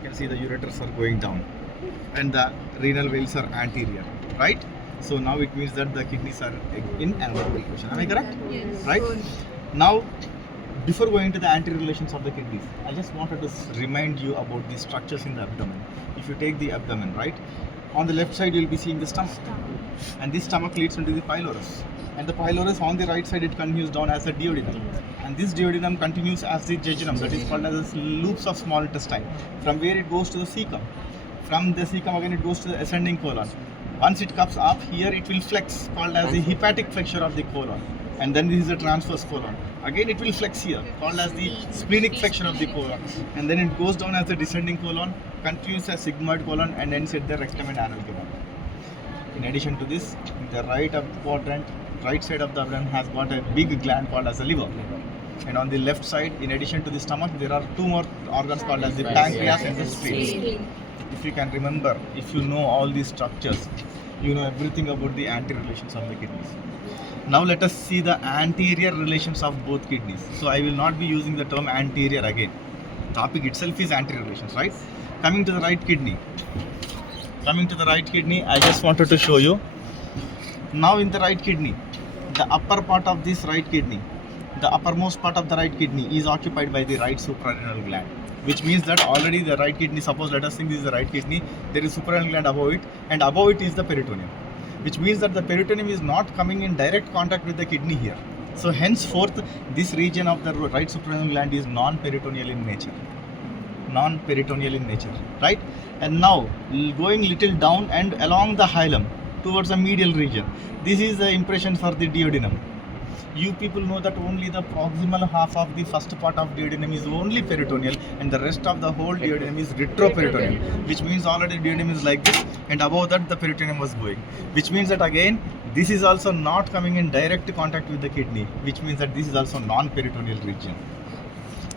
can see the ureters are going down and the renal veins are anterior, right? So now it means that the kidneys are in anatomical position. Am I correct? Yes. Right? Now, before going to the anterior relations of the kidneys, I just wanted to remind you about the structures in the abdomen. If you take the abdomen, right, on the left side you will be seeing the stomach, and this stomach leads into the pylorus, and the pylorus on the right side it continues down as a duodenum, and this duodenum continues as the jejunum, that is called as loops of small intestine, from where it goes to the cecum. From the cecum again it goes to the ascending colon. Once it comes up here, it will flex, called as the hepatic flexure of the colon, and then this is the transverse colon. Again it will flex here, called as the splenic flexure of the colon, and then it goes down as the descending colon, continues as sigmoid colon, and ends at the rectum and anal colon. In addition to this, the right quadrant, right side of the abdomen has got a big gland called as a liver, and on the left side, in addition to the stomach, there are two more organs called as the pancreas and the spleen. If you can remember, if you know all these structures, you know everything about the anterior relations of the kidneys. Now let us see the anterior relations of both kidneys. So I will not be using the term anterior again. Topic itself is anterior relations, right? Coming to the right kidney. I just wanted to show you. Now in the right kidney, the upper part of this right kidney, the uppermost part of the right kidney is occupied by the right suprarenal gland, which means that already the right kidney, suppose let us think this is the right kidney, there is suprarenal gland above it, and above it is the peritoneum, which means that the peritoneum is not coming in direct contact with the kidney here. So henceforth, this region of the right suprarenal gland is non-peritoneal in nature. Right? And now going little down and along the hilum towards the medial region, this is the impression for the duodenum. You people know that only the proximal half of the first part of duodenum is only peritoneal, and the rest of the whole duodenum is retroperitoneal, which means already duodenum is like this, and above that the peritoneum was going, which means that again this is also not coming in direct contact with the kidney, which means that this is also non-peritoneal region.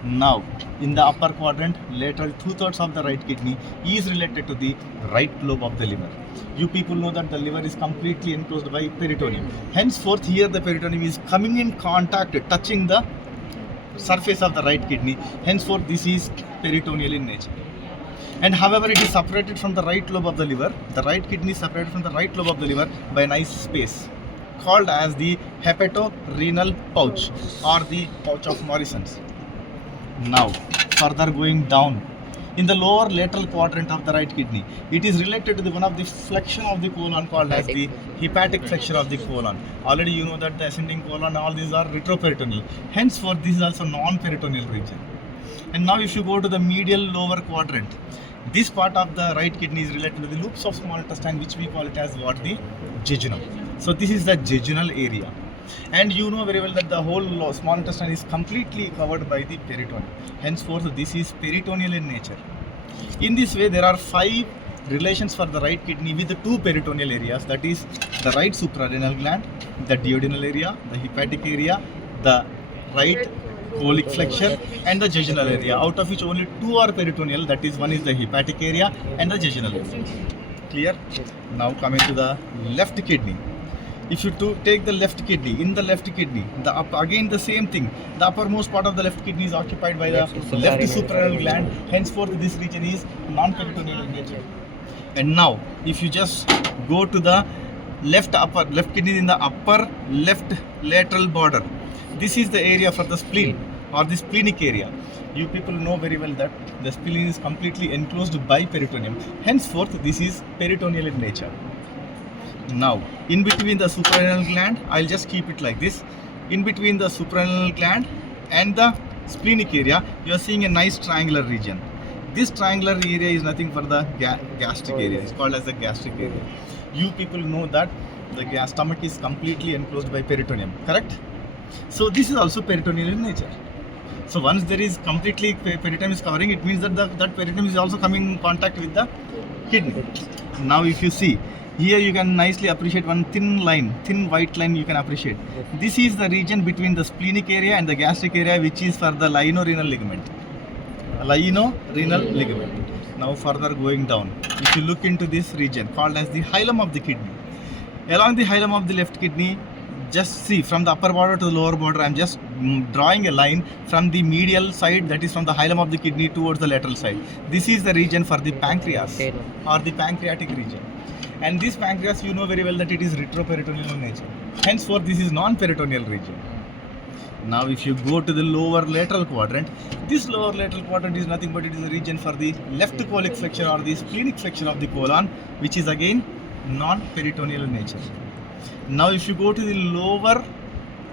Now, in the upper quadrant, lateral 2/3 of the right kidney is related to the right lobe of the liver. You people know that the liver is completely enclosed by peritoneum. Henceforth, here the peritoneum is coming in contact, touching the surface of the right kidney. Henceforth, this is peritoneal in nature. And however, it is separated from the right lobe of the liver. The right kidney is separated from the right lobe of the liver by a nice space called as the hepatorenal pouch or the pouch of Morrison's. Now, further going down, in the lower lateral quadrant of the right kidney, it is related to the one of the flexion of the colon called as the hepatic flexure of the colon. Already you know that the ascending colon, all these are retroperitoneal. Henceforth, this is also non-peritoneal region. And now if you go to the medial lower quadrant, this part of the right kidney is related to the loops of small intestine, which we call it as what? The jejunum. So this is the jejunal area. And you know very well that the whole small intestine is completely covered by the peritoneum. Henceforth, this is peritoneal in nature. In this way, there are 5 relations for the right kidney with the 2 peritoneal areas, that is the right suprarenal gland, the duodenal area, the hepatic area, the right colic flexure, and the jejunal area, out of which only 2 are peritoneal, that is, one is the hepatic area and the jejunal area. Clear? Now coming to the left kidney. If you take the left kidney, in the left kidney, again the same thing. The uppermost part of the left kidney is occupied by the left suprarenal gland. Henceforth, this region is non-peritoneal in nature. And now, if you just go to the left kidney in the upper left lateral border, this is the area for the spleen or the splenic area. You people know very well that the spleen is completely enclosed by peritoneum. Henceforth, this is peritoneal in nature. Now, in between the suprarenal gland, I'll just keep it like this. In between the suprarenal gland and the splenic area, you are seeing a nice triangular region. This triangular area is nothing for the gastric area. It's called as the gastric area. You people know that the stomach is completely enclosed by peritoneum, correct? So this is also peritoneal in nature. So once there is completely peritoneum is covering, it means that that peritoneum is also coming in contact with the kidney. Now if you see, here you can nicely appreciate one thin white line you can appreciate. This is the region between the splenic area and the gastric area, which is for the lienorenal ligament. Now further going down, if you look into this region called as the hilum of the kidney. Along the hilum of the left kidney, Just see from the upper border to the lower border, I'm just drawing a line from the medial side, that is from the hilum of the kidney towards the lateral side. This is the region for the pancreas or the pancreatic region. And this pancreas, you know very well that it is retroperitoneal in nature. Henceforth, this is non-peritoneal region. Now, if you go to the lower lateral quadrant, this lower lateral quadrant is nothing but it is a region for the left colic flexure or the splenic flexure of the colon, which is again non-peritoneal in nature. Now, if you go to the lower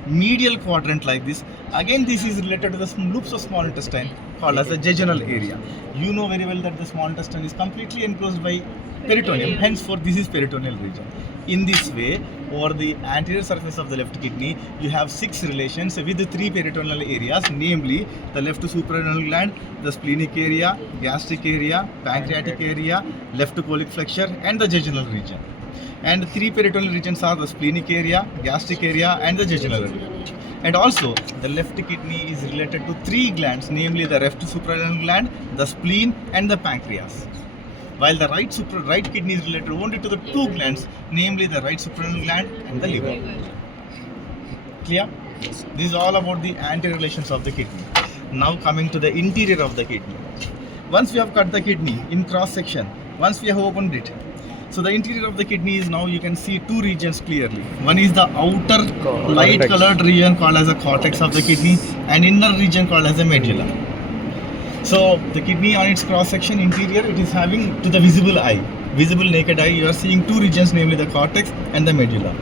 medial quadrant like this, again this is related to the loops of small intestine called as the jejunal area. You know very well that the small intestine is completely enclosed by peritoneum, henceforth this is peritoneal region. In this way, over the anterior surface of the left kidney, you have 6 relations with the 3 peritoneal areas, namely the left suprarenal gland, the splenic area, gastric area, pancreatic area, left colic flexure and the jejunal region. And 3 peritoneal regions are the splenic area, gastric area and the jejunal area. And also, the left kidney is related to 3 glands, namely the left suprarenal gland, the spleen and the pancreas. While the right kidney is related only to the 2 glands, namely the right suprarenal gland and the liver. Clear? This is all about the anterior relations of the kidney. Now coming to the interior of the kidney. Once we have cut the kidney in cross section, once we have opened it, so the interior of the kidney is now you can see 2 regions clearly. One is the outer light colored region called as the cortex of the kidney and inner region called as the medulla. So the kidney on its cross section interior, it is having to the visible eye, visible naked eye, you are seeing 2 regions, namely the cortex and the medulla.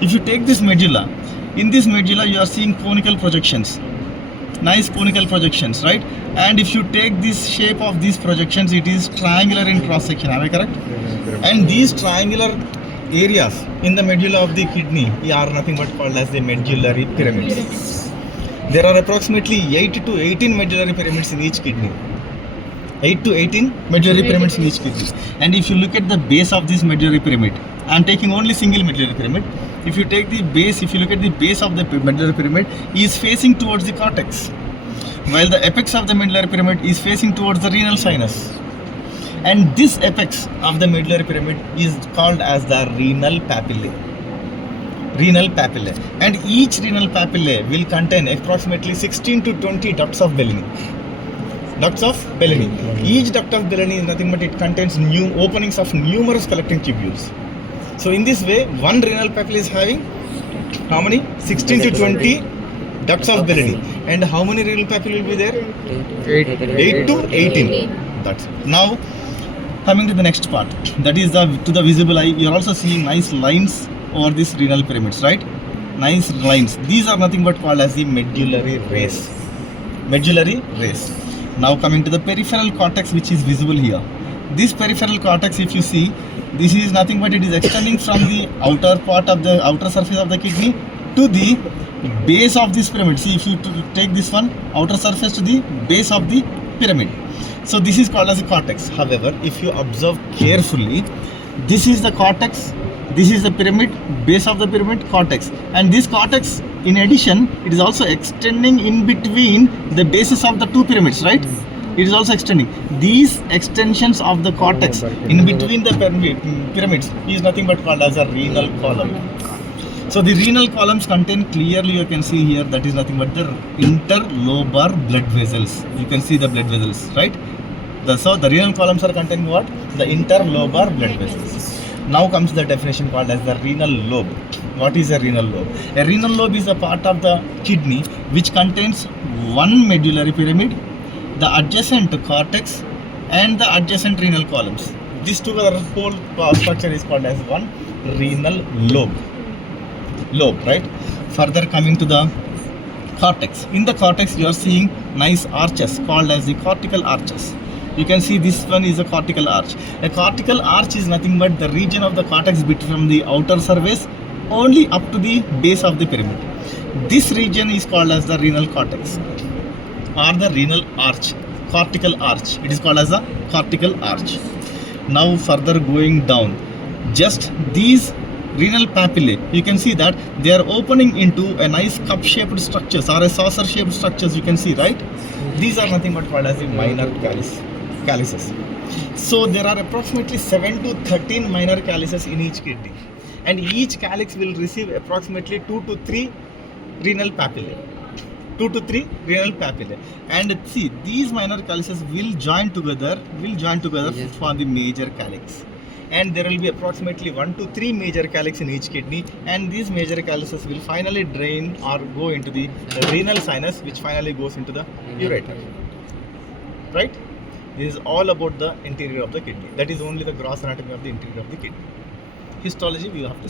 If you take this medulla, in this medulla you are seeing conical projections, nice conical projections, right? And if you take this shape of these projections, it is triangular in cross section, am I correct? And these triangular areas in the medulla of the kidney are nothing but called as the medullary pyramids. There are approximately 8 to 18 medullary pyramids in each kidney. 8 to 18 medullary pyramids in each kidney. And if you look at the base of this medullary pyramid, I am taking only single medullary pyramid. If you take the base, if you look at the base of the medullary pyramid, is facing towards the cortex, while the apex of the medullary pyramid is facing towards the renal sinus. And this apex of the medullary pyramid is called as the renal papillae. Renal papillae. And each renal papillae will contain approximately 16 to 20 ducts of Bellini. Ducts of Bellini. Each duct of Bellini is nothing but it contains new openings of numerous collecting tubules. So in this way, one renal papilla is having how many? 16 to 20 ducts of Bellini. And how many renal papillae will be there? 8 to 18 ducts. Now coming to the next part, that is to the visible eye, you are also seeing nice lines over these renal pyramids, right? Nice lines. These are nothing but called as the medullary rays. Medullary rays. Now coming to the peripheral cortex, which is visible here. This peripheral cortex, if you see, this is nothing but it is extending from the outer part of the outer surface of the kidney to the base of this pyramid. See, if you take this one, outer surface to the base of the pyramid. So this is called as a cortex. However, if you observe carefully, this is the cortex, this is the pyramid, base of the pyramid, cortex. And this cortex, in addition, it is also extending in between the bases of the 2 pyramids, right? It is also extending. These extensions of the cortex in between the pyramids is nothing but called as a renal column. So the renal columns contain, clearly you can see here, that is nothing but the interlobar blood vessels. You can see the blood vessels, right? So the renal columns are containing what? The interlobar blood vessels. Now comes the definition called as the renal lobe. What is a renal lobe? A renal lobe is a part of the kidney which contains one medullary pyramid, the adjacent cortex and the adjacent renal columns. These together whole structure is called as one renal lobe. Right? Further coming to the cortex. In the cortex you are seeing nice arches called as the cortical arches. You can see this one is a cortical arch. A cortical arch is nothing but the region of the cortex bit from the outer surface only up to the base of the pyramid. This region is called as the renal cortex or the renal arch, cortical arch. It is called as a cortical arch. Now further going down, just these renal papillae, you can see that they are opening into a nice cup-shaped structures or a saucer-shaped structures, you can see, right? These are nothing but called as the minor calyces. So there are approximately 7 to 13 minor calyces in each kidney. and each calyx will receive approximately 2 to 3 renal papillae. 2 to 3 renal papillae. And see, these minor calyces will join together Yes. for the major calyx. And there will be approximately 1 to 3 major calyx in each kidney, and these major calyces will finally drain or go into the renal sinus, which finally goes into the ureter. Right? This is all about the interior of the kidney. That is only the gross anatomy of the interior of the kidney. Histology we have to